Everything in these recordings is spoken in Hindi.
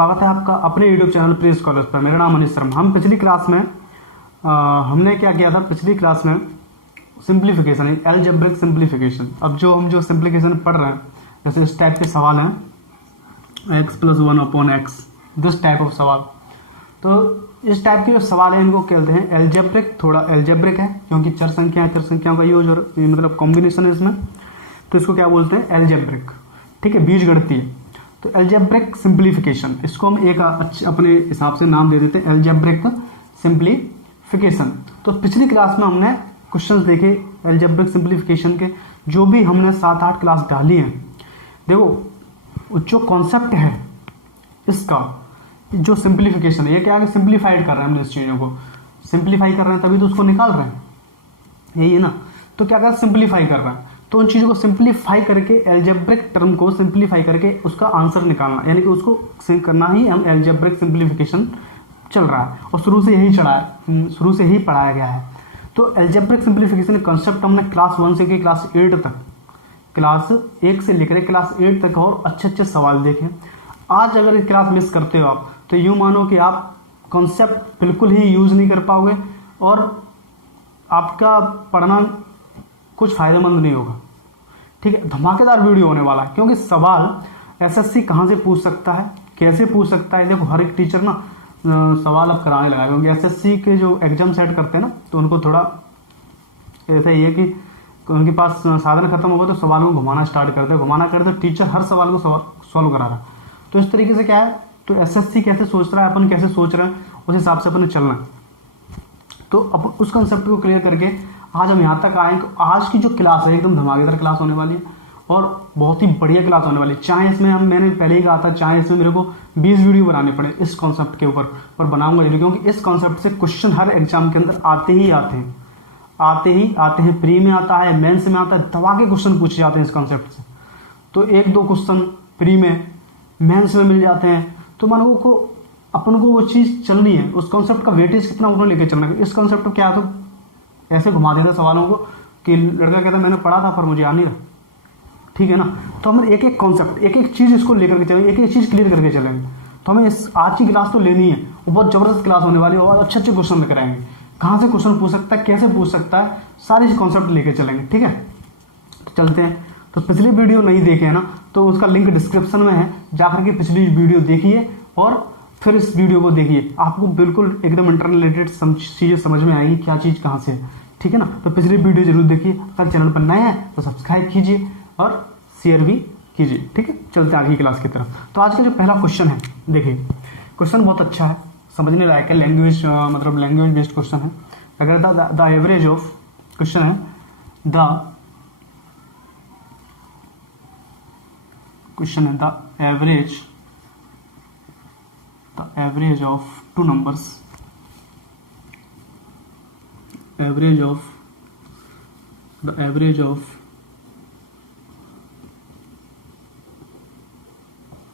स्वागत है आपका अपने YouTube चैनल प्री स्कॉलर्स पर। मेरा नाम अनिश शर्मा। हम पिछली क्लास में हमने क्या किया था, पिछली क्लास में सिंप्लीफिकेशन, एलजेब्रिक सिंप्लीफिकेशन। अब हम सिंप्लीफिकेशन पढ़ रहे हैं, जैसे इस टाइप के सवाल हैं, x + 1/x, this type of सवाल। तो इस टाइप के जो सवाल हैं इनको कहते हैं एलजेब्रिक। थोड़ा एलजेब्रिक है क्योंकि चर संख्याओं का यूज और मतलब कॉम्बिनेशन है इसमें, तो इसको क्या बोलते हैं, एलजेब्रिक। ठीक है, बीजगणितीय। तो एलजेब्रिक सिंप्लीफिकेशन, इसको हम एक अपने हिसाब से नाम दे देते हैं, एलजेब्रिक सिंप्लीफिकेशन। तो पिछली क्लास में हमने क्वेश्चंस देखे एलजेब्रिक सिंप्लीफिकेशन के, जो भी हमने 7-8 क्लास डाली हैं। देखो जो कॉन्सेप्ट है इसका, जो सिंप्लीफिकेशन है, ये क्या है, सिंप्लीफाइड कर रहे हैं हम इस चीजों को, सिंप्लीफाई कर रहे हैं तभी तो उसको निकाल रहे हैं, यही है ना। तो क्या कर सिंप्लीफाई कर रहा है, तो उन चीजों को सिंप्लीफाई करके, एलजेब्रिक टर्म को सिंप्लीफाई करके उसका आंसर निकालना, यानी कि उसको करना ही हम एलजेब्रिक सिंप्लीफिकेशन चल रहा है और शुरू से यही पढ़ाया गया है। तो एलजेब्रिक सिंप्लीफिकेशन कंसेप्ट हमने क्लास 1 से क्लास 8 तक, क्लास 1 से लेकर क्लास 8 तक और अच्छे सवाल देखे। आज अगर ये क्लास मिस करते हो आप, तो यूं मानो कि आप कॉन्सेप्ट बिल्कुल ही यूज नहीं कर पाओगे और आपका पढ़ना कुछ फायदेमंद नहीं होगा। ठीक है, धमाकेदार वीडियो होने वाला है, क्योंकि सवाल एसएससी कहां से पूछ सकता है, कैसे पूछ सकता है। देखो हर एक टीचर ना सवाल अब कराने लगा, क्योंकि एसएससी के जो एग्जाम सेट करते हैं ना, तो उनको थोड़ा ऐसा ही है कि उनके पास साधन खत्म होगा तो सवालों को घुमाना स्टार्ट कर दे, टीचर हर सवाल को सॉल्व करा रहा है। तो इस तरीके से क्या है, तो एसएससी कैसे सोच रहा है, अपन कैसे सोच रहे हैं, उस हिसाब से अपन चलना है। तो अब उस कंसेप्ट को क्लियर करके आज हम यहाँ तक आए। आज की जो क्लास है एकदम धमाकेदार क्लास होने वाली है और बहुत ही बढ़िया क्लास होने वाली है। चाहे इसमें मैंने पहले ही कहा था, चाहे इसमें मेरे को 20 वीडियो बनाने पड़े इस कॉन्सेप्ट के ऊपर, पर बनाऊंगा जरूर, क्योंकि इस कॉन्सेप्ट से क्वेश्चन हर एग्जाम के अंदर आते ही आते हैं। प्री में आता है, मेंस में आता है, दवा के क्वेश्चन पूछे जाते हैं इस कॉन्सेप्ट से। तो 1-2 क्वेश्चन प्री में, मेंस में मिल जाते हैं। तो मानो को अपन को वो चीज चलनी है, उस कॉन्सेप्ट का वेटेज कितना उन्होंने लेकर चलना है। इस कॉन्सेप्ट को क्या, तो ऐसे घुमा देना सवालों को कि लड़का कहता मैंने पढ़ा था पर मुझे आ नहीं रहा। ठीक है ना, तो हम एक कॉन्सेप्ट, एक चीज इसको लेकर के चलेंगे, एक चीज क्लियर करके चलेंगे। तो हमें इस आज की क्लास तो लेनी है, वो बहुत जबरदस्त क्लास होने वाली है और अच्छे क्वेश्चन कराएंगे। कहाँ से क्वेश्चन पूछ सकता है, कैसे पूछ सकता है, सारी कॉन्सेप्ट लेकर चलेंगे। ठीक है, तो चलते हैं। तो पिछली वीडियो नहीं देखे है ना, तो उसका लिंक डिस्क्रिप्शन में है, जाकर के पिछली वीडियो देखिए और फिर इस वीडियो को देखिए। आपको बिल्कुल एकदम इंटरनेट रिलेटेड चीजें समझ में आएगी, क्या चीज कहाँ से है। ठीक है ना, तो पिछली वीडियो जरूर देखिए। अगर चैनल पर नए हैं तो सब्सक्राइब कीजिए और शेयर भी कीजिए। ठीक है, चलते हैं आगे की क्लास की तरफ। तो आज का जो पहला क्वेश्चन है, देखिए क्वेश्चन बहुत अच्छा है, समझने लायक है, लैंग्वेज बेस्ड क्वेश्चन है। अगर द एवरेज ऑफ क्वेश्चन है, the average of two numbers, average of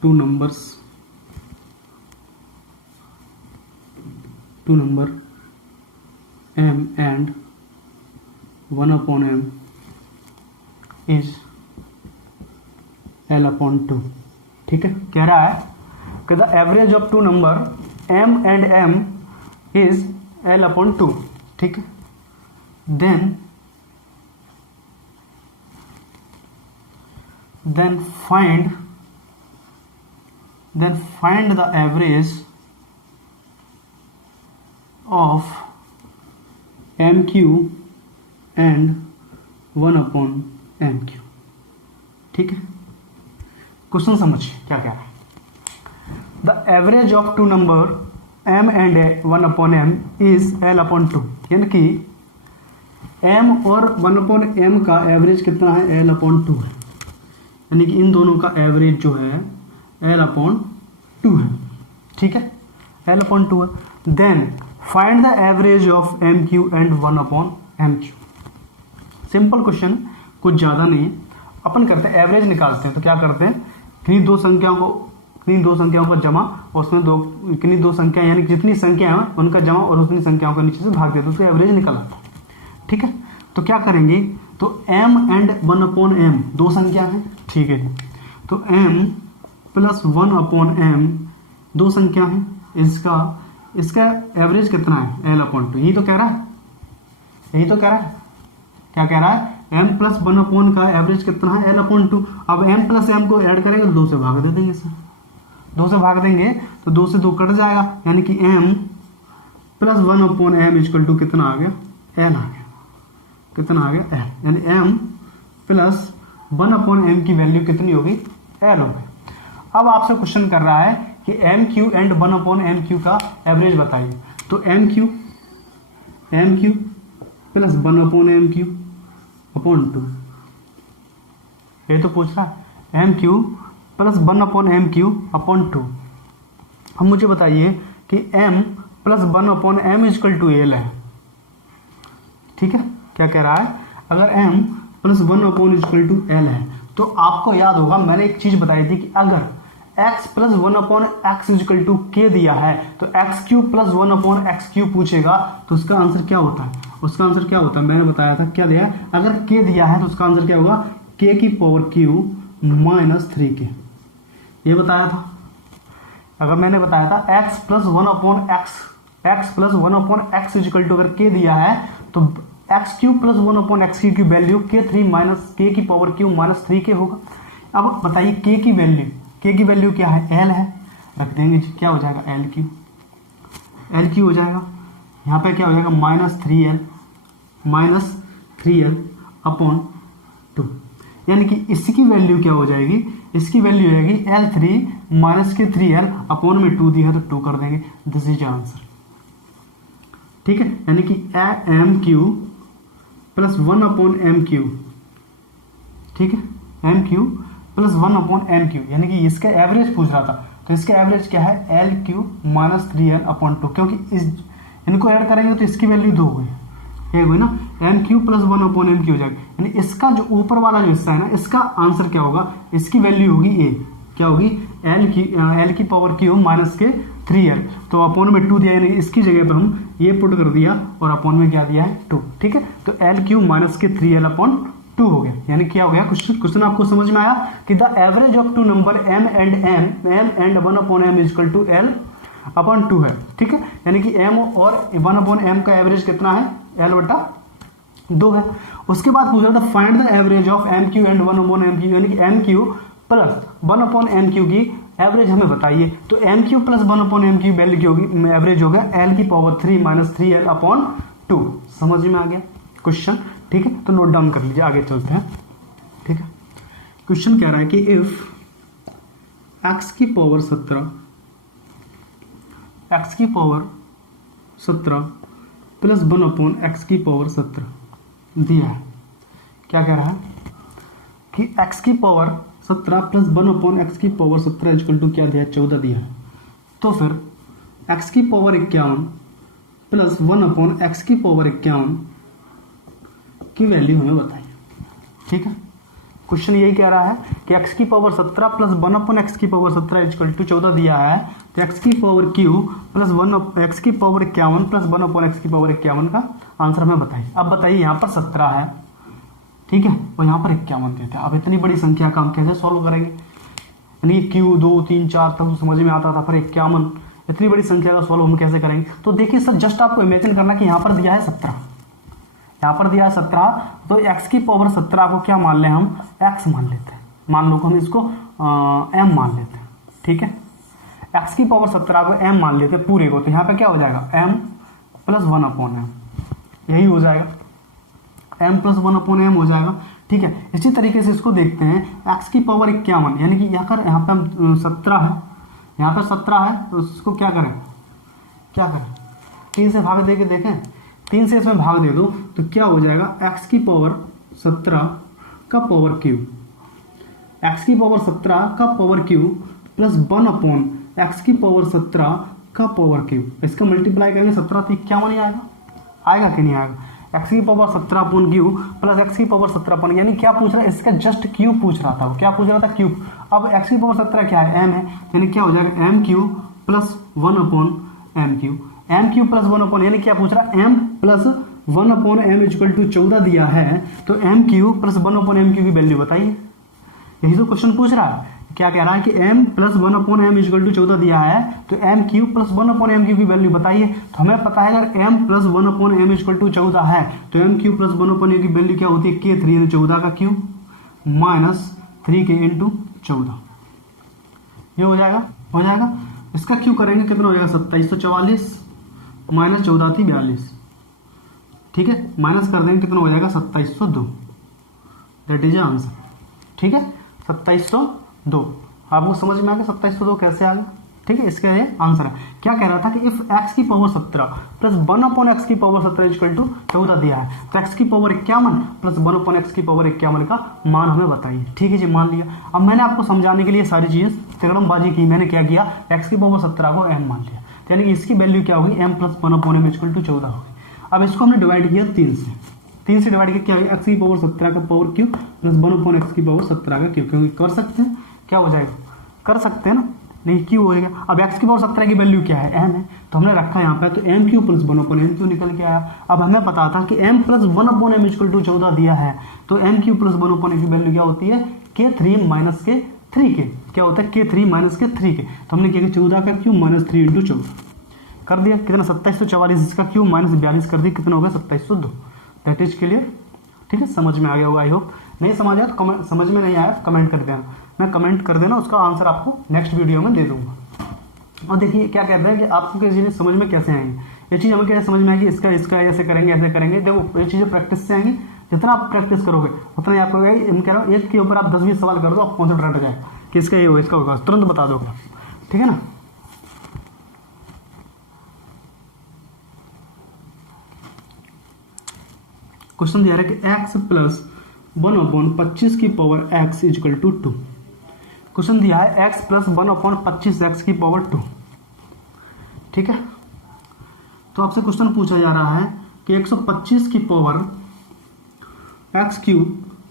two number m and 1/m is L/2। ठीक है, कह रहा है कि the average of two number m and m is L/2। ठीक है, then find the average of mq and 1/mq। ठीक है, क्वेश्चन समझिए क्या क्या है। The average of two number m and 1/m is L/2, यानी कि m और 1/m का एवरेज कितना है, L/2 है, यानी कि इन दोनों का एवरेज जो है L/2 है। ठीक है, L/2 है। Then find the average of mq and 1/mq। Simple question, कुछ ज्यादा नहीं है। अपन करते हैं एवरेज निकालते हैं। तो क्या करते हैं, किन्हीं दो संख्याओं का जमा और उसमें किन्हीं दो संख्या, यानी जितनी संख्या है उनका जमा और उतनी संख्याओं का नीचे से भाग देते, उसका एवरेज निकल आता है। ठीक है, तो क्या करेंगे, तो m एंड 1/m दो संख्या है। ठीक है, तो m + 1/m दो संख्या है, इसका एवरेज कितना है L/2, यही तो कह रहा है, क्या कह रहा है, m प्लस 1 का एवरेज कितना है L/2। अब m प्लस m को ऐड करेंगे तो 2 से भाग दे देंगे सर, 2 से भाग देंगे तो 2 से 2 कट जाएगा, यानी कि m plus 1/m equal to कितना आ गया, L आ गया, कितना आ गया L, यानी m प्लस 1/m की वैल्यू कितनी होगी, L होगी। अब आपसे क्वेश्चन कर रहा है कि MQ एंड 1/MQ का एवरेज बताइए, तो MQ प्लस 1/MQ अपॉन 2, ये तो पूछ रहा है MQ प्लस 1/MQ अपॉन 2। अब मुझे बताइए कि M plus 1/M equal to L है, ठीक है, क्या कह रहा है, अगर M plus 1/L equal to L है तो आपको याद होगा मैंने एक चीज बताई थी कि अगर x plus 1/x equal to k दिया है तो x³ प्लस 1/x³ पूछेगा तो उसका आंसर क्या होता है, उसका आंसर क्या होता है, मैंने बताया था क्या दिया है, अगर k दिया है तो उसका आंसर क्या होगा, k की पावर q माइनस 3k, ये बताया था। अगर मैंने बताया था x plus 1/x equal to अगर k दिया है तो x³ प्लस 1/x³ की वैल्यू k3 माइनस k की पावर q माइनस 3k होगा। अब बताइए k की वैल्यू क्या है, L है, रख देंगे जी, क्या हो जाएगा L³ हो जाएगा, यहाँ पे क्या हो जाएगा माइनस 3L अपॉन 2, यानी कि इसकी वैल्यू क्या हो जाएगी, इसकी वैल्यू हो जाएगी L3 माइनस के 3L अपॉन में 2 दिया है तो 2 कर देंगे, दिस इज आंसर, ठीक है, यानी कि MQ प्लस 1/MQ, ठीक है, MQ प्लस 1/MQ, यानी कि इसका एवरेज पूछ रहा था, तो इसका एवरेज क्या है L³ माइनस 3L अपॉन 2, क्योंकि इनको ऐड करेंगे तो इसकी वैल्यू 2 हुई, ये हुई ना, MQ प्लस 1/MQ हो जाएगा, यानी इसका जो ऊपर वाला जो हिस्सा है ना, इसका आंसर क्या होगा, इसकी वैल्यू होगी A, क्या होगी L की पावर Q माइनस के 3L, तो अपॉन में 2 दिया, यानी इसकी जगह पर हम ये पुट कर दिया और अपॉन में क्या दिया है 2, ठीक है, तो L³ माइनस के 3L अपॉन 2 हो गया, यानी क्या हो गया, क्वेश्चन आपको समझ में आया कि the average of two number m and 1/m equal to L upon 2 है, ठीक है, यानी कि m और 1/m का एवरेज कितना है, L/2 है। उसके बाद पूछ रहा था find the average of MQ and 1/MQ, यानी कि MQ प्लस 1/MQ की एवरेज हमें बताइए, तो MQ प्लस 1/MQ वैल्यू की होगी, एवरेज होगा L की पावर 3 माइनस 3L अपॉन 2, समझ में आ गया क्वेश्चन, ठीक है, तो नोट डाउन कर लीजिए, आगे चलते हैं, ठीक है। क्वेश्चन कह रहा है कि इफ x की पावर 17 प्लस 1/x की पावर 17 दिया है, क्या कह रहा है कि x की पावर 17 प्लस 1/x की पावर 17 इक्वल टू क्या दिया है, 14 दिया है, तो फिर x की पावर 51 प्लस 1/x की पावर 51 की वैल्यू हमें बताइए, ठीक है। क्वेश्चन यही कह रहा है कि x की पावर 17 प्लस 1/x की पावर 17 इक्वल टू 14 दिया है, तो x की पावर q प्लस 1x की पावर 51 प्लस 1/x की पावर 51 का आंसर हमें बताइए। अब बताइए यहाँ पर 17 है, ठीक है, और यहाँ पर 51 देते हैं, अब इतनी बड़ी संख्या का हम कैसे सॉल्व करेंगे, यानी q 2 3 4 तक समझ में आता था, फिर 51, इतनी बड़ी संख्या का सॉल्व हम कैसे करेंगे, तो देखिए सर जस्ट आपको इमेजिन करना कि यहाँ पर दिया है 17, यहाँ पर दिया है 17, तो x की पावर 17 को क्या मान लें हम, x मान लेते हैं, मान लो हम इसको m मान लेते हैं, ठीक है, x की पावर 17 को m मान लेते हैं पूरे को, तो यहाँ पे क्या हो जाएगा m प्लस 1/m, यही हो जाएगा, m प्लस 1/m हो जाएगा, ठीक है। इसी तरीके से इसको देखते हैं x की पावर 51, यानी कि यहाँ पे हम 17 है, यहाँ पे 17 है, तो इसको क्या करें 3 से भाग दे के देखें, 3 से इसमें भाग दे दो तो क्या हो जाएगा, x की पावर 17 का पावर q, x की पावर 17 का पावर q प्लस 1/x की पावर 17 का पावर q, इसका मल्टीप्लाई करेंगे 17 तो 51 ही आएगा कि नहीं आएगा, x की power 17 upon q plus x की पावर 17 अपॉन, यानी क्या पूछ रहा है, इसका जस्ट q पूछ रहा था, वो क्या पूछ रहा था q, अब x की पावर 17 क्या है m है, यानी क्या हो जाएगा mq plus 1/mq, mq plus 1/, यानी क्या पूछ रहा है m plus 1/m equal to 14 दिया है, तो mq प्लस 1/mq की वैल्यू बताइए, यही तो क्वेश्चन पूछ रहा है, क्या कह रहा है कि m plus 1/m equal to 14 दिया है, तो m cube plus 1/m cube की वैल्यू बताइए। तो हमें पता है अगर m plus 1/m equal to 14 है तो m क्यूब प्लस 1/m की वैल्यू क्या होती है, k3 यानी 14 का क्यूब माइनस 3k इंटू 14, ये हो जाएगा। इसका क्यों करेंगे, कितना हो जाएगा 2744 माइनस 14 थी 42, ठीक है, माइनस कर देंगे कितना हो जाएगा 2702, दैट इज आंसर। ठीक है, 2702 आपको समझ में आ गया 2702 कैसे आ गया। ठीक है, इसका ये आंसर है। क्या कह रहा था कि इफ x की पावर 17 प्लस 1/x की पावर 17 इक्वल टू 14 दिया है, तो x की पावर 51 प्लस 1/x की पावर 51 का मान हमें बताइए। ठीक है जी, मान लिया। अब मैंने आपको समझाने के लिए सारी चीजें तिगड़मबाजी की। मैंने क्या किया, x की पावर 17 को m मान लिया, यानी कि इसकी वैल्यू क्या होगी, m plus 1/m equal to 14 होगी। अब इसको हमने डिवाइड किया 3 से डिवाइड किया, क्या है x की पावर 17 का पावर क्यूब प्लस 1/x की पावर 17 का क्यूब, क्योंकि कर सकते हैं, क्या हो जाएगा, कर सकते हैं ना, नहीं क्यों होएगा। अब x की पावर 17 की वैल्यू क्या है, m है, तो हमने रखा यहाँ पे, तो m क्यूब प्लस 1/m क्यों निकल के आया। अब हमें पता था कि m plus 1/m equal to 14 दिया है, तो m क्यूब प्लस 1/m की वैल्यू क्या होती है, k3 माइनस के 3k, क्या होता है k3 माइनस के 3k। तो हमने क्या किया, 14 का क्यूब माइनस 3 इंटू 14 कर दिया, कितना 2744, इसका क्यूब माइनस 42 कर दिया, कितना हो गया 2702, दैट इज क्लियर। ठीक है, समझ में आ गया होगा आई होप। नहीं समझ आया तो कमेंट, समझ में नहीं आया कमेंट कर देना, मैं कमेंट कर देना, उसका आंसर आपको नेक्स्ट वीडियो में दे दूंगा। और देखिए क्या कहते हैं कि आपको ये चीज़ें समझ में कैसे आएंगी, ये चीज़ हमें क्या समझ में आएगी, इसका ऐसे करेंगे। देखो ये चीज़ें प्रैक्टिस से आएंगी, जितना आप प्रैक्टिस करोगे उतना ही आपको मैं कह रहा हूँ, एक के ऊपर आप 10-20 सवाल कर दो, आप कॉन्सेंट्रेट हो जाएगा कि इसका ये होगा, इसका होगा, तुरंत बता दोगे। ठीक है ना। क्वेश्चन दिया है कि x प्लस 1/25 की power x equal to 2। Question दिया है x प्लस 1/25x की पावर 2। ठीक है, तो आपसे क्वेश्चन पूछा जा रहा है कि 125 की पावर x क्यूब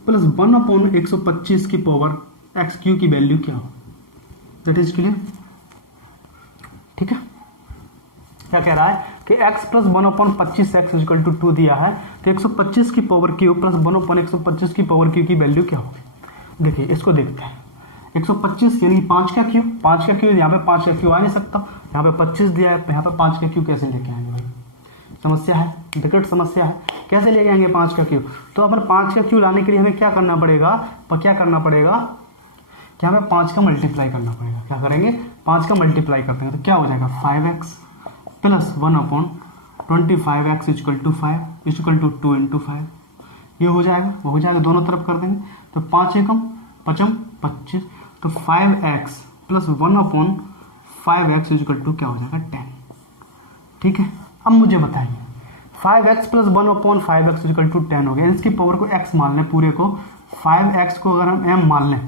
प्लस 1/125 की पावर x क्यूब की वैल्यू क्या हो, दैट इज क्लियर। ठीक है, क्या कह रहा है कि x plus 1/25x equal to 2 दिया है, तो 125 की पावर क्यूब प्लस 1/125 की पावर क्यूब की वैल्यू क्या होगी। देखिए इसको देखते हैं, 125 यानी कि 5 का क्यूब, यहाँ पे 5 का क्यूब आ नहीं सकता, यहाँ पे 25 दिया है, यहाँ पे 5 का क्यूब कैसे लेके आएंगे भाई, समस्या है, विकट समस्या है, कैसे लेके आएंगे 5 का क्यूब। तो अपन 5 का क्यूब लाने के लिए हमें क्या करना पड़ेगा, कि हमें 5 का मल्टीप्लाई करना पड़ेगा। क्या करेंगे, 5 का मल्टीप्लाई करते हैं, तो क्या हो जाएगा 5x plus 1/25x equal to 5 equal to 2 into 5, ये हो जाएगा, वो हो जाएगा, दोनों तरफ कर देंगे, तो 5 एकम 25, तो 5x plus 1/5x equal to क्या हो जाएगा 10। ठीक है, अब मुझे बताइए 5x plus 1/5x equal to 10 हो गया, इसकी पावर को x मान लें पूरे को, 5x को अगर हम m मान लें,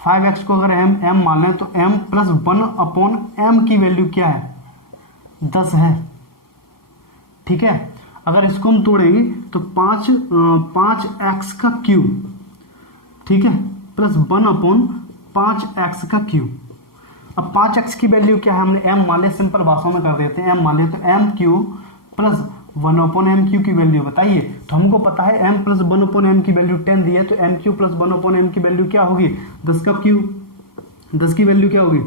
5x को अगर m मान लें, तो m प्लस 1/m की वैल्यू क्या है, 10 है। ठीक है, अगर इसको हम तोड़ेंगे तो 5x का क्यूब, ठीक है, प्लस 1/5x का क्यूब। अब 5x की वैल्यू क्या है, हमने m मान लिया, सिंपल भाषा में कर देते हैं, m मान लिया, तो m cube plus 1/m cube की वैल्यू बताइए। तो हमको पता है m प्लस 1/m की वैल्यू 10 दी है, तो m क्यूब प्लस 1/m की वैल्यू क्या होगी, 10 का क्यूब। 10 की वैल्यू क्या होगी,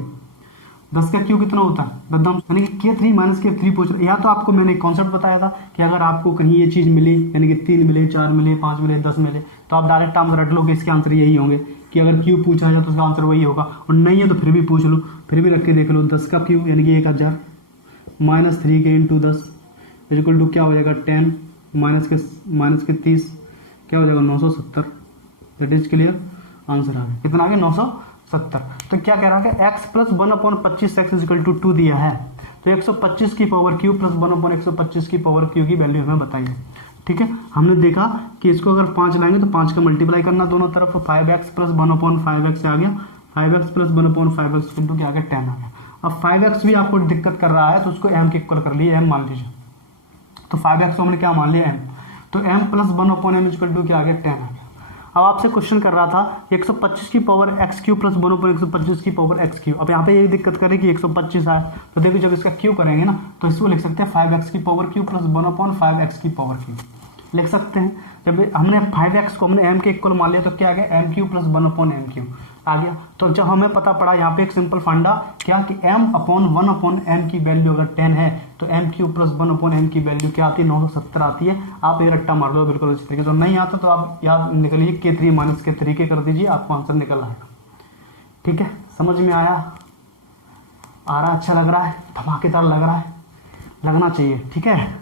10 का क्यूब कितना होता है, दम, यानी कि k3 माइनस k3 पूछ रहे। या तो आपको मैंने कॉन्सेप्ट बताया था कि अगर आपको कहीं ये चीज़ मिली, यानी कि 3 मिले, 4 मिले, 5 मिले, 10 मिले, तो आप डायरेक्ट आंसर रट लो कि इसके आंसर यही होंगे, कि अगर क्यूब पूछा जाए तो उसका आंसर वही होगा, और नहीं है तो फिर भी पूछ लो, फिर भी रख के देख लो। 10 का क्यूब यानी कि 1000 माइनस 3 के इंटू 10 इक्वल टू क्या हो जाएगा 10 माइनस के 30 क्या हो जाएगा 970, दैट इज क्लियर, आंसर आ गया, कितना आ गया 970। तो क्या कह रहा है कि x plus 1/25x equal to 2 दिया है, तो 125 की पावर क्यूब प्लस 1/125 की पावर क्यूब की वैल्यू हमें बताइए। ठीक है, हमने देखा कि इसको अगर 5 लाएंगे तो 5 का मल्टीप्लाई करना दोनों तरफ, 5x प्लस 1/5x आ गया, 5x plus 1/5x equal to क्या आ गया 10 आ गया। अब 5x भी आपको दिक्कत कर रहा है, तो उसको m के इक्वल कर लिए, m मान लीजिए, तो 5x को हमने क्या मान लिया m, तो m plus 1/m equal to क्या आ गया 10 आ गया। अब आपसे क्वेश्चन कर रहा था 125 की पावर x क्यूब प्लस 1/125 की पावर x क्यूब। अब यहाँ पे यही दिक्कत करें कि 125 आए, तो देखिए जब इसका क्यूब करेंगे ना, तो इसको लिख सकते हैं 5x की पावर क्यूब प्लस 1/5x की पावर क्यूब लिख सकते हैं। जब हमने 5x को हमने m के इक्वल मान लिया, तो क्या आ गया m cube plus 1/m cube. आ गया। तो जब हमें पता पड़ा यहाँ पे एक सिंपल फंडा क्या कि m अपॉन 1/m की वैल्यू अगर 10 है तो m³ प्लस 1/m की वैल्यू क्या आती है, 970 आती है। आप ये रट्टा मार दो बिल्कुल इस तरीके से। नहीं आता तो आप याद निकलिए K3 माइनस K3 के कर दीजिए, आपको आंसर निकल आएगा। ठीक है, समझ में आया? आ रहा, अच्छा लग रहा है, धमाकेदार लग रहा है, लगना चाहिए। ठीक है,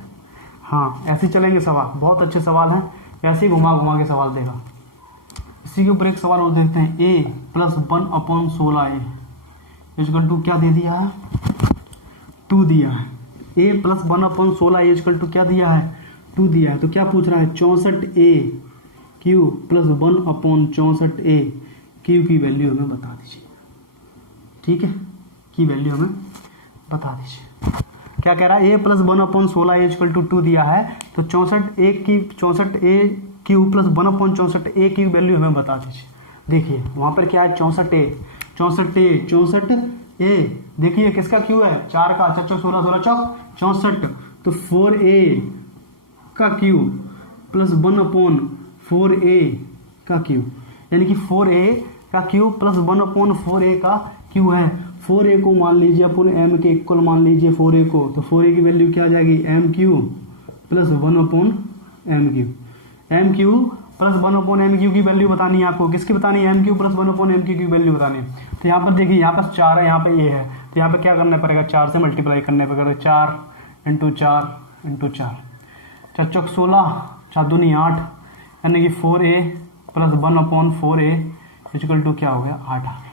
हाँ ऐसे ही चलेंगे सवाल, बहुत अच्छे सवाल हैं, ऐसे ही घुमा घुमा के सवाल देगा। इसी के ऊपर एक सवाल और देखते हैं, a plus 1/16a equal to क्या दे दिया है, 2 दिया है। a plus 1/16a equal to क्या दिया है, 2 दिया है। तो क्या पूछ रहा है, 64a³ प्लस 1/64a क्यू की वैल्यू हमें बता दीजिए। ठीक है, की वैल्यू हमें बता दीजिए। क्या कह रहा है, a plus 1/16a equal to 2 दिया है, तो 64a³ प्लस 1/64a की वैल्यू हमें बता दीजिए। देखिए वहां पर क्या है, 64a देखिए किसका क्यू है, 4 का, 4 चौक 16, 16 चौक 64, तो 4a का क्यू प्लस 1/4a का क्यू, यानी कि 4a का क्यू प्लस 1/4a का क्यू है। 4a को मान लीजिए अपन m के इक्वल मान लीजिए 4a को, तो 4a की वैल्यू क्या आ जाएगी, m³ plus 1/m³। m³ plus 1/m³ की वैल्यू बतानी है आपको, किसकी बतानी है, m³ प्लस 1/m³ की वैल्यू बतानी है। तो यहाँ पर देखिए, यहाँ पर 4 है, यहाँ पे a है, तो यहाँ पे क्या करना पड़ेगा, 4 से मल्टीप्लाई करने पड़ेगा, 4 × 4 × 4, 4 चौक 16, 4 दूनी 8, यानी कि 4a plus 1/4a equal to क्या हो गया, 8 आ गया।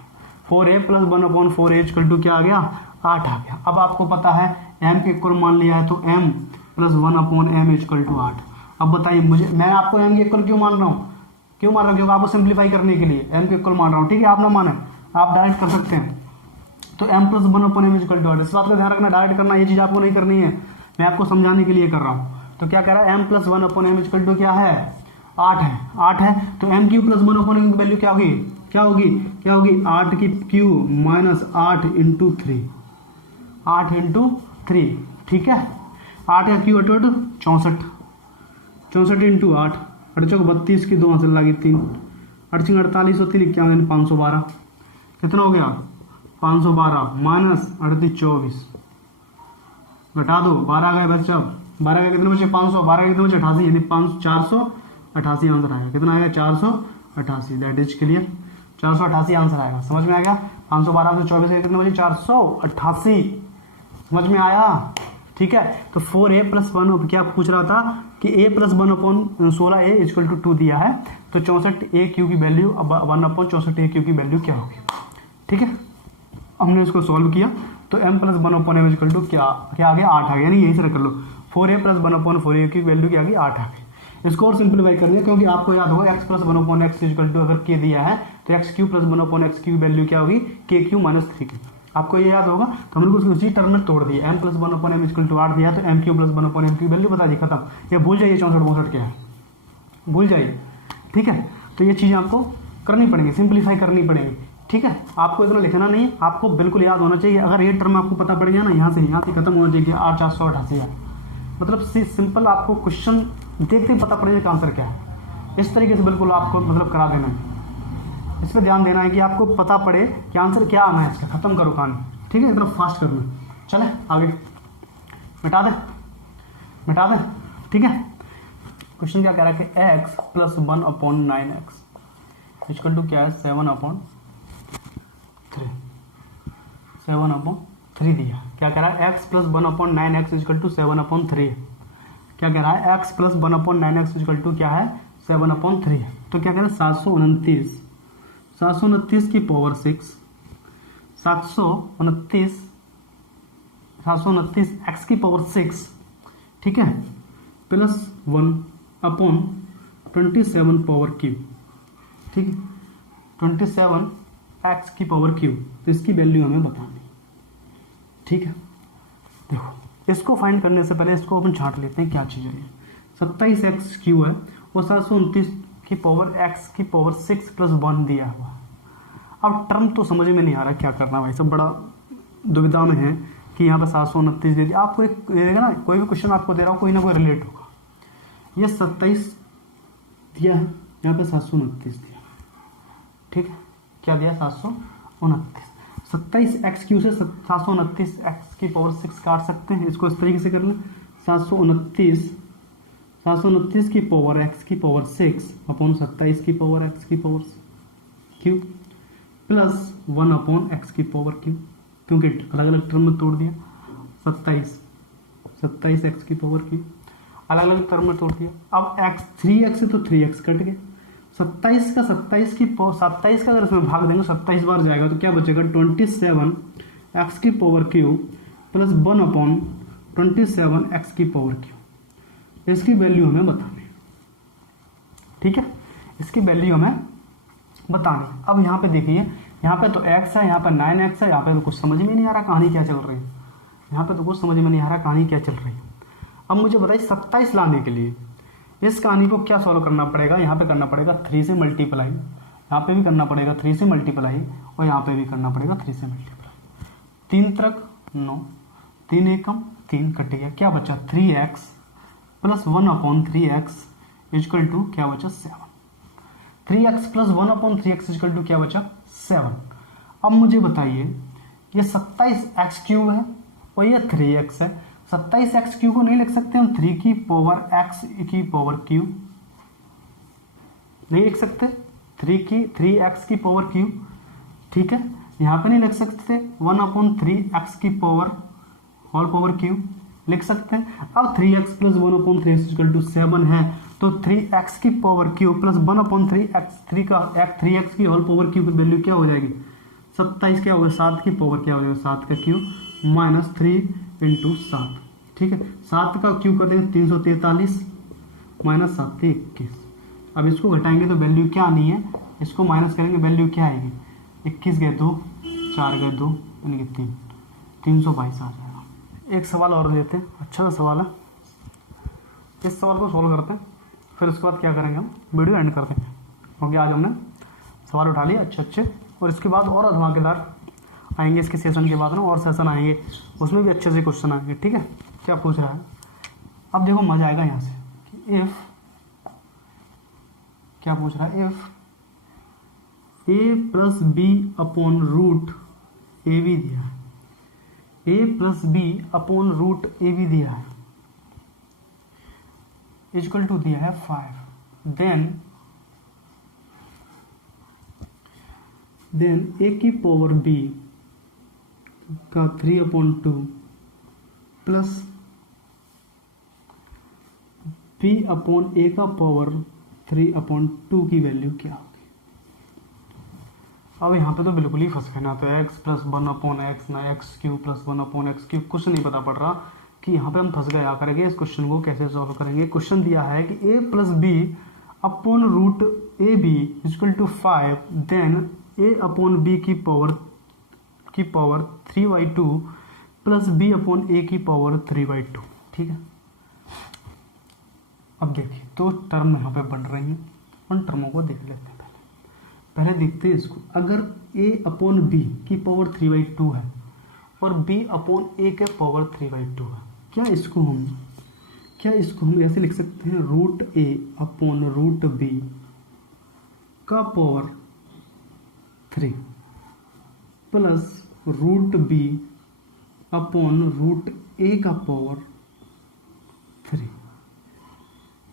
4a plus 1/4a equal to क्या आ गया, 8 आ गया। अब आपको पता है m के इक्वल मान लिया है, तो m plus 1/m equal to 8। अब बताइए मुझे, मैं आपको m के इक्वल क्यों मान रहा हूँ, क्योंकि आपको सिंप्लीफाई करने के लिए m के इक्वल मान रहा हूँ। ठीक है, आप ना माने, आप डायरेक्ट कर सकते हैं। तो m plus 1/m equal to 8, इस बात का ध्यान रखना, डायरेक्ट करना ये चीज आपको नहीं करनी है, मैं आपको समझाने के लिए कर रहा हूँ। तो क्या कह रहा है, m plus 1/m equal to क्या है, 8 है, 8 है। तो m³ प्लस 1/m की वैल्यू क्या होगी, 8 की क्यू माइनस 8 × 3, 8 × 3। ठीक है, 8 का क्यू 64, 64 × 8, 8 चौक 32 की 2 हासिल लगी 3, 8 × 48 होती 51, 512, कितना हो गया, 512 माइनस 38 24, घटा दो, 12 गए बच्चा, 12 के कितने बचे, 500, 12 के कितने बचे, 88, यानी 488 आंसर आएगा। कितना आएगा, 488, दैट इज क्लियर, 488 आंसर आएगा। समझ में आ गया, 512 से 24 के कितने बचे, 488, समझ में आया। ठीक है, तो 4a प्लस 1 क्या पूछ रहा था कि a plus 1/16a equal to 2 दिया है, तो 64a क्यू की वैल्यू, अब 1/64a क्यू की वैल्यू क्या होगी। ठीक है, हमने इसको सॉल्व किया, तो m plus 1/m equal to क्या आ गया, 8 आ गया, यानी यही से कर लो, 4a प्लस 1/4a की वैल्यू क्या आ गई, 8 आ गई। इसको और सिंप्लीफाई करनी है, क्योंकि आपको याद होगा x plus 1/x equal to अगर k दिया है तो x³ प्लस 1/x की वैल्यू क्या होगी, k³ माइनस 3k, आपको ये याद होगा। तो हमने उसको उसी टर्म में तोड़ दिया, m plus 1/m equal to 8 दिया, तो m³ प्लस 1/m की वैल्यू बता दी, खत्म। ये भूल जाइए 64 क्या है, भूल जाइए। ठीक है, तो ये चीज़ें आपको करनी पड़ेंगी, सिंप्लीफाई करनी पड़ेगी। ठीक है, आपको इतना लिखना नहीं है, आपको बिल्कुल याद होना चाहिए। अगर ये टर्म आपको पता पड़ गया ना, यहाँ से खत्म होना चाहिए, 8,488 है, मतलब सिंपल आपको क्वेश्चन देखते ही पता पड़ेगा कि आंसर क्या है। इस तरीके से बिल्कुल आपको मतलब करा देना है, इस पर ध्यान देना है कि आपको पता पड़े कि आंसर क्या आना है इसका, खत्म करो कहानी। ठीक है, इतना फास्ट करना। चले आगे, मिटा दे। ठीक है, क्वेश्चन क्या कह रहा है कि x plus 1/9x equal to क्या है, 7/3 दिया। क्या कह रहा है, x plus 1/9x equal to 7/3। क्या कह रहा है, x plus 1/9x equal to क्या है, 7/3 है। तो क्या कह रहा है, 729 की पावर 6, 729 x की पावर 6, ठीक है, प्लस 1/27 पावर क्यूब। ठीक है, 27 x की पावर क्यूब, तो इसकी वैल्यू हमें बतानी। ठीक है, देखो इसको फाइंड करने से पहले इसको अपन छांट लेते हैं क्या चीज़ है। 27x³ है और 729 की पावर x की पावर 6 प्लस 1 दिया हुआ। अब टर्म तो समझ में नहीं आ रहा क्या करना भाई, सब बड़ा दुविधा में है कि यहाँ पे 729 दे दिया आपको। एक देगा ना, कोई भी क्वेश्चन आपको दे रहा हो, कोई ना कोई रिलेट होगा। ये 27 दिया है, यहाँ पे 729 दिया। ठीक है, क्या दिया 729। 27x³ से 729x⁻6 काट सकते हैं, इसको इस तरीके से कर लें 729 की पावर x⁻6 अपॉन 27 की power x⁻³ plus 1 upon x⁻³ क्योंकि अलग अलग टर्म में तोड़ दिया। 27 x⁻³ अलग अलग टर्म में तोड़ दिया। अब x 3x है तो 3x कट गया। 27 का 27 का अगर इसमें भाग देंगे 27 बार जाएगा तो क्या बचेगा 27x⁻³ प्लस 1 अपॉन 27x⁻³। इसकी वैल्यू हमें बतानी है, ठीक है, इसकी वैल्यू हमें बतानी है। अब यहाँ पे देखिए, यहाँ पे तो x है, यहाँ पे 9x है, यहाँ पे तो कुछ समझ में नहीं आ रहा कहानी क्या चल रही है, यहाँ पे तो कुछ समझ में नहीं आ रहा कहानी क्या चल रही है। अब मुझे बताइए 27 लाने के लिए इस कहानी को क्या सॉल्व करना पड़ेगा। यहाँ पे करना पड़ेगा 3 से मल्टीप्लाई, यहाँ पे भी करना पड़ेगा 3 से मल्टीप्लाई और यहाँ पे भी करना पड़ेगा 3 से मल्टीप्लाई। 3 तक 9, 3 एकम 3 कट गया, क्या बचा 3x plus 1 upon 3x equal to क्या बचा 7। 3x plus 1 upon 3x equal to क्या बचा 7। अब मुझे बताइए ये 27x³ है और ये 3x है। 27x³ को नहीं लिख सकते हम 3 की पावर x⁻³ नहीं लिख सकते, 3x⁻³, ठीक है। यहाँ पे नहीं लिख सकते 1 अपॉन 3x⁻³ लिख सकते हैं। अब 3x plus 1 upon 3x equal to 7 है तो 3x⁻³ प्लस 1 अपॉन 3x की होल पावर क्यूब की वैल्यू क्या हो जाएगी 27, क्या होगा 7 की पावर क्या हो जाएगा 7 का क्यूब माइनस 3 इंटू 7, ठीक है। 7 का क्यूब कर देंगे 343 माइनस 7 21। अब इसको घटाएंगे तो वैल्यू क्या आनी है, इसको माइनस करेंगे वैल्यू क्या आएगी 21 गए 2, 4 गए 2 यानी कि 3, 322 आ जाएगा। एक सवाल और लेते हैं, अच्छा सवाल है, इस सवाल को सोल्व करते हैं, फिर उसके बाद क्या करेंगे हम वीडियो एंड करते हैं, क्योंकि आज हमने सवाल उठा लिए अच्छे और इसके बाद और धमाकेदार आएंगे इसके सेशन के बाद ना, और सेशन आएंगे उसमें भी अच्छे से क्वेश्चन आएंगे, ठीक है। क्या पूछ रहा है अब देखो मजा आएगा यहाँ से कि इफ क्या पूछ रहा है, if a plus B upon root A B दिया है, a plus B upon root A B दिया है इक्वल टू दिया है 5, देन a की पावर b का 3/2 प्लस b अपॉन a का पावर 3/2 की वैल्यू क्या होगी। अब यहाँ पे तो बिल्कुल ही फंस गए ना, तो x प्लस 1 अपॉन x ना x³ प्लस 1 अपॉन x³ कुछ नहीं पता पड़ रहा कि यहाँ पे हम फंस गए। करेंगे इस क्वेश्चन को कैसे सॉल्व करेंगे। क्वेश्चन दिया है कि a plus B upon root A B equal to 5, then a upon B की power 3/2 plus b upon a की पावर 3/2, ठीक है। अब देखिए दो टर्म यहाँ पे बन रही हैं, उन टर्मों को देख लेते हैं। पहले देखते हैं इसको, अगर a अपॉन b की पावर 3/2 है और b अपॉन a के पावर 3/2 है, क्या इसको हम ऐसे लिख सकते हैं root a upon root b का power 3 plus root b upon root a का पावर 3,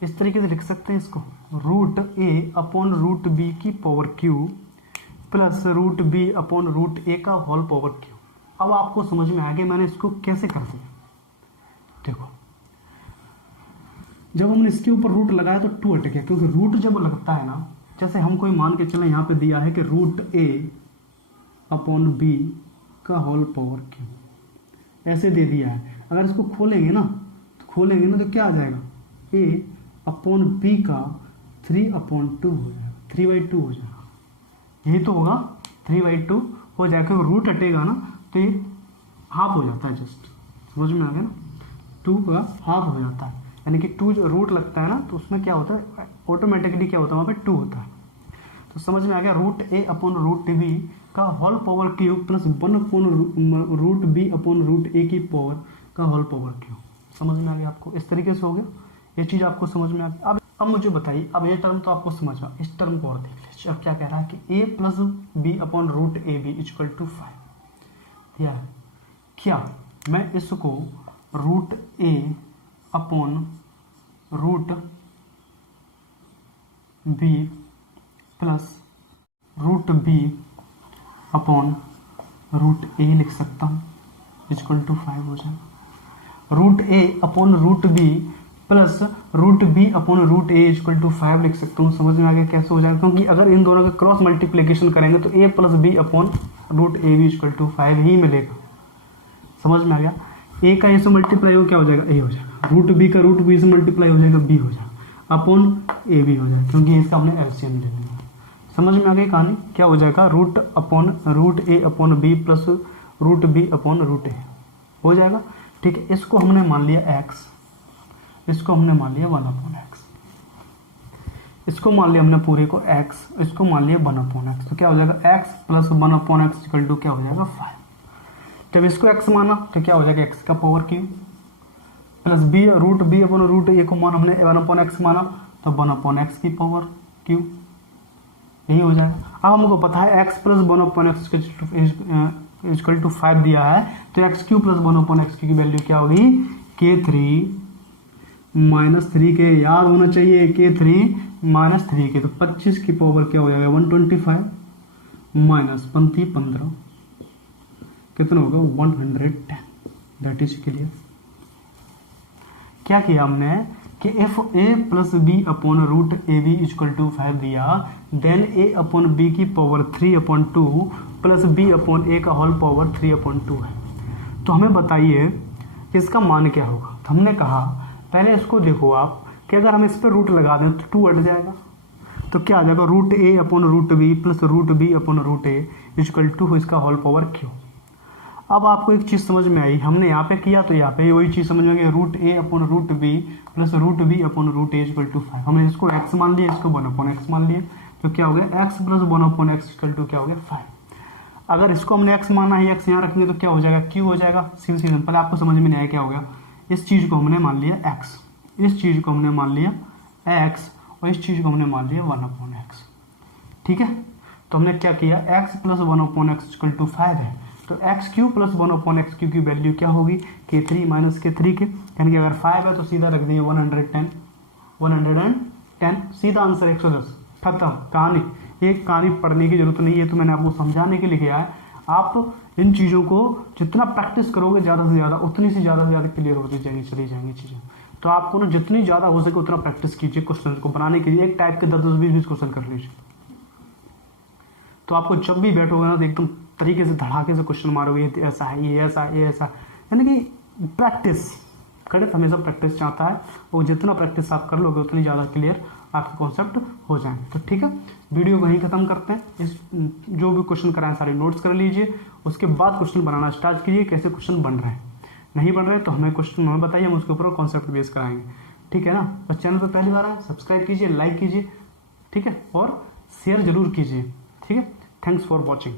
इस तरीके से लिख सकते हैं इसको, root a upon root b की power Q plus root b upon root a का होल पावर क्यू। अब आपको समझ में आ गया मैंने इसको कैसे कर दिया। देखो जब हमने इसके ऊपर रूट लगाया तो 2 हट गया, क्योंकि रूट जब लगता है ना, जैसे हम कोई मान के चले यहाँ पे दिया है कि रूट a अपॉन b का होल पावर क्यू, ऐसे दे दिया है। अगर इसको खोलेंगे ना तो क्या आ जाएगा, a अपॉन b का 3/2 हो जाएगा, 3/2 हो जाएगा, यही तो होगा 3/2 हो जाएगा, क्योंकि रूट हटेगा ना तो ये हाफ हो जाता है, जस्ट समझ में आ गया ना, 2 का हाफ हो जाता है, यानी कि 2 जो रूट लगता है ना तो उसमें क्या होता है ऑटोमेटिकली क्या होता है वहाँ पे 2 होता है। तो समझ में आ गया, root a upon root b का whole power cube plus 1 upon root b upon root a की पावर का होल पावर क्यूब। समझ में आ गया आपको, इस तरीके से हो गया, ये चीज़ आपको समझ में आ गई। अब अब मुझे बताइए, अब ये टर्म तो आपको समझ में, इस टर्म को और देख लीजिए। अब क्या कह रहा है कि a plus B upon root A B equal to 5 दिया है। क्या मैं इसको root A upon root B plus root B upon root A लिख सकता हूँ इक्वल टू 5 हो जाएगा। Root A upon root B plus root B upon root A equal to 5 लिख सकता हूँ। समझ में आ गया कैसे हो जाएगा? क्योंकि अगर इन दोनों का क्रॉस मल्टीप्लिकेशन करेंगे तो A plus B upon root A B equal to 5 ही मिलेगा। समझ में आ गया? ए का ए से मल्टीप्लाई हो क्या हो जाएगा? ए हो जाएगा। रूट बी का रूट बी से मल्टीप्लाई हो जाएगा, बी हो जाएगा, अपॉन ए बी हो जाएगा, क्योंकि इसका हमने एलसीएम ले लिया। समझ में आ गई कहानी? क्या हो जाएगा? Root upon root A upon B plus root B upon root A हो जाएगा। ठीक है, इसको हमने मान लिया एक्स, इसको हमने मान लिया 1 अपॉन एक्स, इसको मान लिया हमने पूरे को एक्स, इसको मान लिया 1 अपॉन एक्स। तो क्या हो जाएगा? X plus 1 upon x equal to क्या हो जाएगा? 5। जब इसको एक्स माना तो क्या हो जाएगा? एक्स का power cube plus b root B upon root a को मान हमने 1 अपॉन एक्स माना तो 1 अपॉन एक्स की पावर क्यूब, यही हो जाएगा। अब हमको पता है x plus 1 upon x equal to 5 दिया है, तो x cube plus 1 upon x की वैल्यू क्या होगी? K3 माइनस 3K, याद होना चाहिए K3 माइनस 3K, तो 25 की पावर क्या हो जाएगा? 125 माइनस 15 कितना होगा? 110। That is clear. क्या किया हमने कि if a plus B upon root A B equal to 5 दिया, देन ए अपॉन बी की power 3 upon 2 plus B upon a का होल पावर 3 अपॉन 2 है। तो हमें बताइए इसका मान क्या होगा? तो हमने कहा पहले इसको देखो आप कि अगर हम इस पर रूट लगा दें तो 2 हट जाएगा, तो क्या आ जाएगा? Root A upon root B plus root B upon root A equal to इसका होल पावर क्यू। अब आपको एक चीज समझ में आई, हमने यहाँ पे किया तो यहाँ पे वही चीज समझ में गई, root A upon root B plus root B upon root A equal to 5। हमने इसको एक्स मान लिया, इसको 1 अपॉन एक्स मान लिया, तो क्या हो गया? X plus 1 upon x equal to क्या हो गया? 5। अगर इसको हमने एक्स माना है, एक्स यहाँ रखेंगे तो क्या हो जाएगा? क्यू हो जाएगा। सिंपल, आपको समझ में नहीं आया क्या हो गया? इस चीज को हमने मान लिया एक्स, इस चीज को हमने मान लिया एक्स, और इस चीज को हमने मान लिया 1 अपॉन एक्स। ठीक है, तो हमने क्या किया? X plus 1 upon x equal to 5 है, तो x cube plus 1 upon X cube की वैल्यू क्या होगी? K3 माइनस K3 के, यानी कि अगर 5 है तो सीधा रख देंगे 110, सीधा आंसर 110। खत्म कहानी। एक कहानी पढ़ने की जरूरत नहीं है, तो मैंने आपको समझाने के लिए किया है। आप इन चीज़ों को जितना प्रैक्टिस करोगे ज़्यादा से ज़्यादा, उतनी सी ज़्यादा से ज़्यादा क्लियर होती जाएंगी, चली जाएंगी चीज़ें। तो आपको ना जितनी ज़्यादा हो सके उतना प्रैक्टिस कीजिए क्वेश्चन को बनाने के लिए। एक टाइप के 10-10, 20-20 क्वेश्चन कर लीजिए, तो आपको जब भी बैठोगे ना तो एकदम तरीके से धड़ाके से क्वेश्चन मारोगे, ये ऐसा है, ये ऐसा, ये ऐसा। यानी कि प्रैक्टिस, गणित हमेशा प्रैक्टिस चाहता है, और जितना प्रैक्टिस आप कर लोगे उतनी ज़्यादा क्लियर आपके कॉन्सेप्ट हो जाएंगे। तो ठीक है, वीडियो वहीं खत्म करते हैं। इस जो भी क्वेश्चन कराएं सारे नोट्स कर लीजिए, उसके बाद क्वेश्चन बनाना स्टार्ट कीजिए। कैसे क्वेश्चन बन रहे हैं, नहीं बन रहे तो हमें क्वेश्चन हमें बताइए, हम उसके ऊपर कॉन्सेप्ट बेस कराएंगे। ठीक है ना? बस चैनल पर पहली बार आए, सब्सक्राइब कीजिए, लाइक कीजिए, ठीक है, और शेयर जरूर कीजिए। ठीक है, थैंक्स फॉर वॉचिंग।